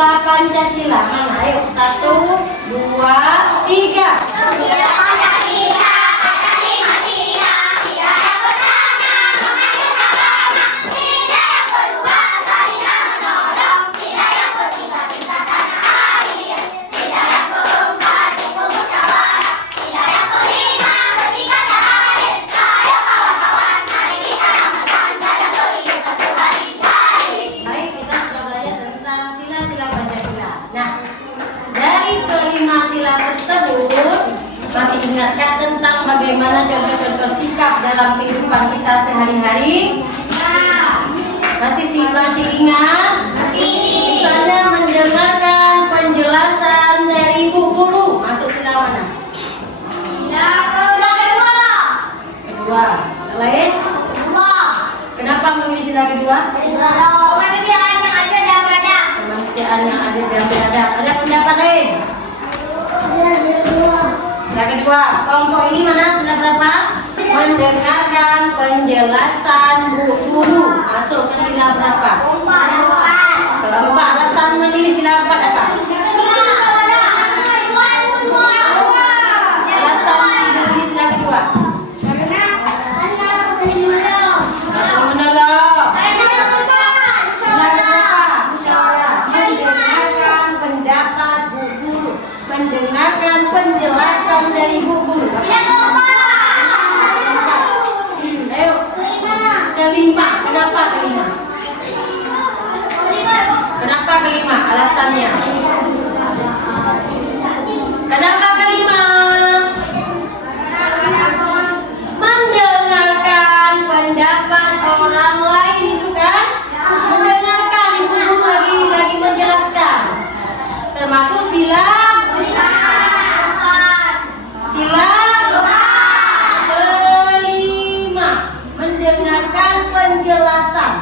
Sila Pancasila. Mana? Ayo, 1, 2, 3. Sila Pancasila, Pancasila, sila yang pertama mengandung agama, sila yang kedua saling menolong, sila yang ketiga cinta tanah air, sila yang keempat rukun musyawarah, sila yang kelima bertiga hadir. Ayo kawan-kawan, mari kita amalkan dalam kehidupan sehari-hari. Baik, kita sudah belajar tentang sila-sila Pancasila. Nah, dari kelima sila tersebut, masih ingatkah tentang bagaimana contoh-contoh sikap dalam kehidupan kita sehari-hari? Masih ingat? Misalnya mendengarkan penjelasan dari ibu guru. Masuk sila mana? Kedua. Yang lain? Kenapa memilih sila kedua? Kemanusiaan yang adil dan beradab. Ada pendapat lain? Sila kedua. Kelompok ini mana? Sila berapa? Mendengarkan penjelasan bu guru. Masuk ke sila berapa? Keempat. Alasan memilih sila empat apa? Alasan memilih sila kedua? Masuk menolong. Sila berapa? Musyawarah. Mendengarkan pendapat bu guru. Mendengarkan penjelasan dari bu guru. Ayo. Kelima. Kenapa kelima? Kenapa kelima? Alasannya. Kenapa kelima? Mendengarkan pendapat orang lain itu kan? Mendengarkan ibu guru lagi menjelaskan. Termasuk sila kelima, mendengarkan penjelasan.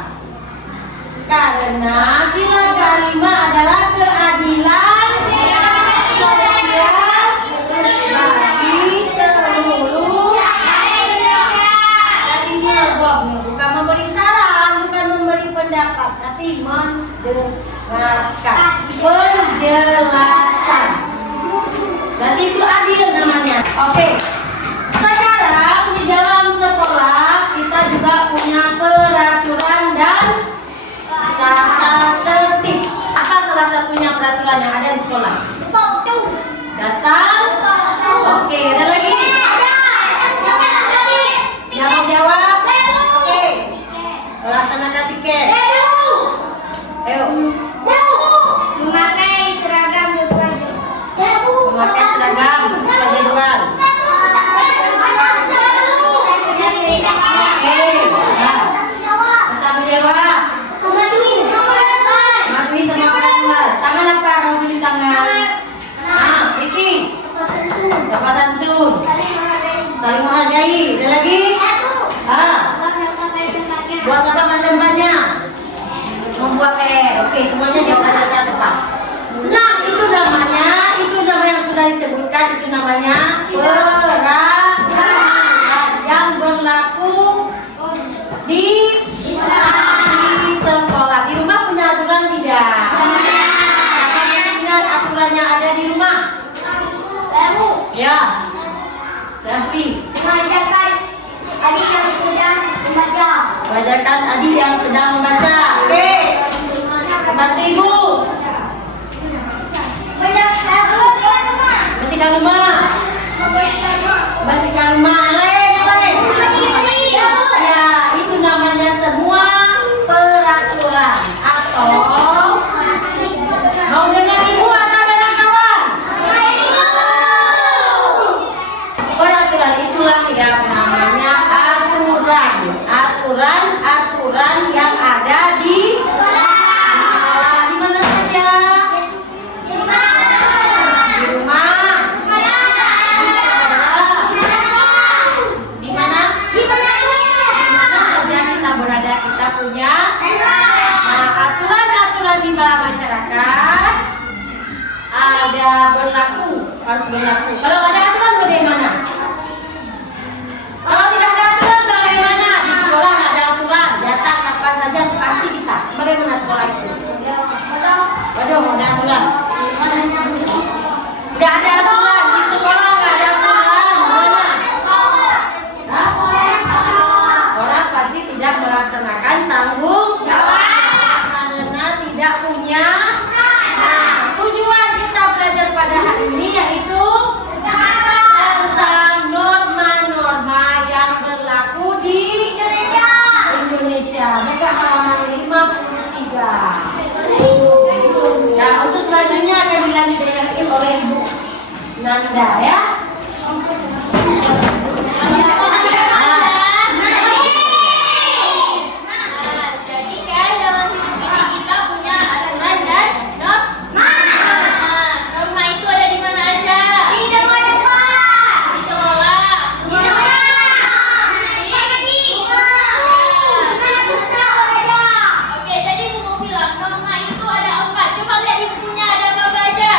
Karena sila kelima adalah keadilan sosial bagi seluruh bukan memberi saran, bukan memberi pendapat, tapi mendengarkan penjelasan. Berarti itu adil namanya. Oke. Sekarang di dalam sekolah kita juga punya peraturan dan tata tertib. Apa salah satunya peraturan yang ada di sekolah? Datang. Oke, ada lagi? Yang mau jawab? Oke. Laksanakan piket. Ayo. Memakai seragam Sesuai jadwal. Oke. Nah, bertanggung jawab. Mematuhi sama orang. Tangan apa? Kamu tunjuk tangan. Nah, Iki. Sapa santun. Saling menghargai. Ada lagi? Buat apa tempatnya? Membuat PR. Oke, semuanya jawabannya secara tepat. Nah, itu nama yang sudah disebutkan, itu namanya peraturan yang berlaku di sekolah. Di rumah punya aturan tidak? Siapa yang ingat aturan yang ada di rumah? Ya. Raffi. Wajarkan adik yang sedang membaca. Oke. Bantu ibu. Bersihkan rumah. Bersihkan rumah. Yang lain. Ya, itu namanya semua peraturan. Atau mau dengan ibu atau dengan kawan? Peraturan itulah yang namanya aturan. Aturan yang ada di sekolah. Di mana saja? Di rumah. Di mana? Di mana saja kita berada, kita punya aturan-aturan di masyarakat ada berlaku, harus berlaku. Kalau ada aturan bagaimana? Kalau tidak ada aturan bagaimana? Di sekolah ada aturan, datang kapan saja seperti kita. Bagaimana sekolah itu? Waduh, nggak ada aturan. Nggak ada aturan di sekolah, nggak ada aturan. Mana? Orang pasti tidak melaksanakan tanggung jawab karena tidak punya. Nah, tujuan kita belajar pada hari ini yaitu tentang norma-norma yang berlaku di Indonesia. Buka halaman 53. Ya, untuk selanjutnya akan dilanjutkan oleh Ibu Nanda ya. Jadi kan dalam hidup ini kita punya aturan dan norma. Norma itu ada di mana aja? Di depan. Di sekolah. Di Oke, jadi Ibu mau bilang norma itu ada 4. Coba lihat di bukunya ada berapa aja?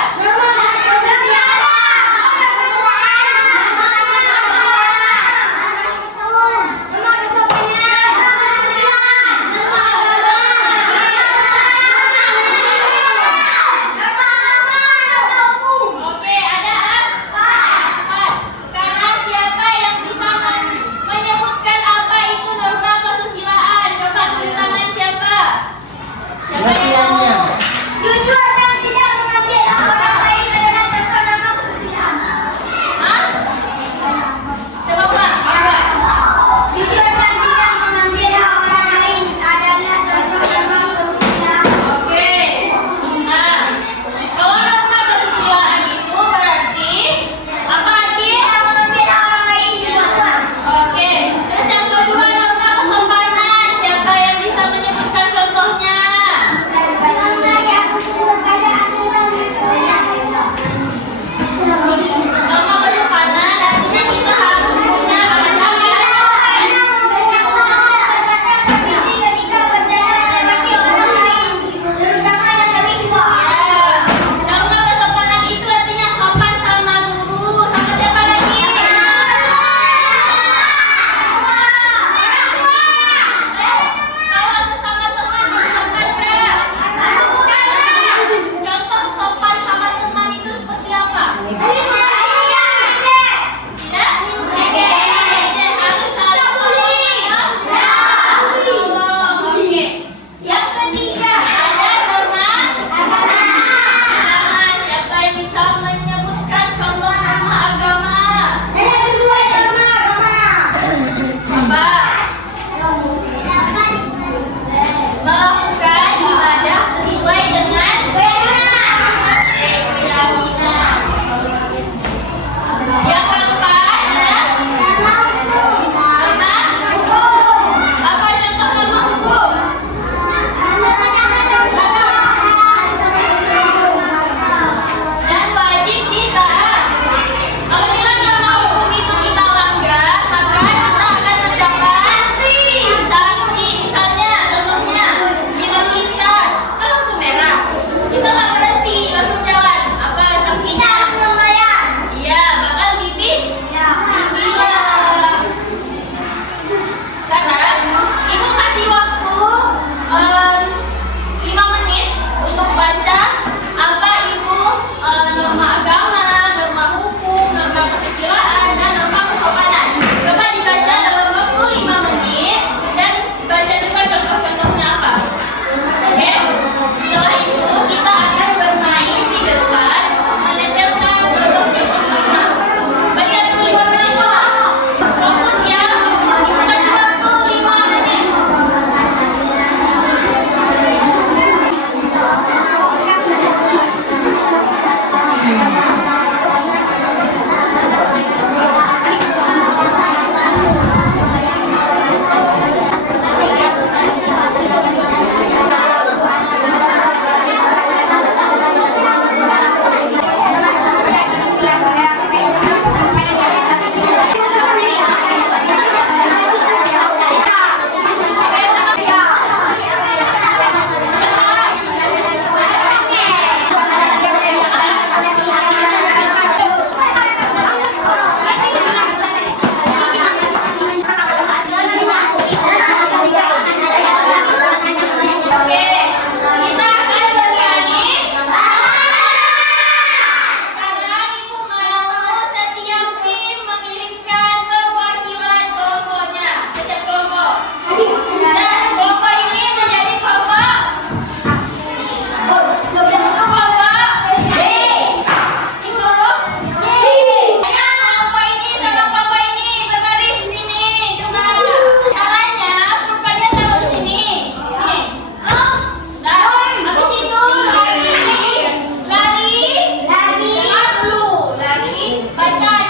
baca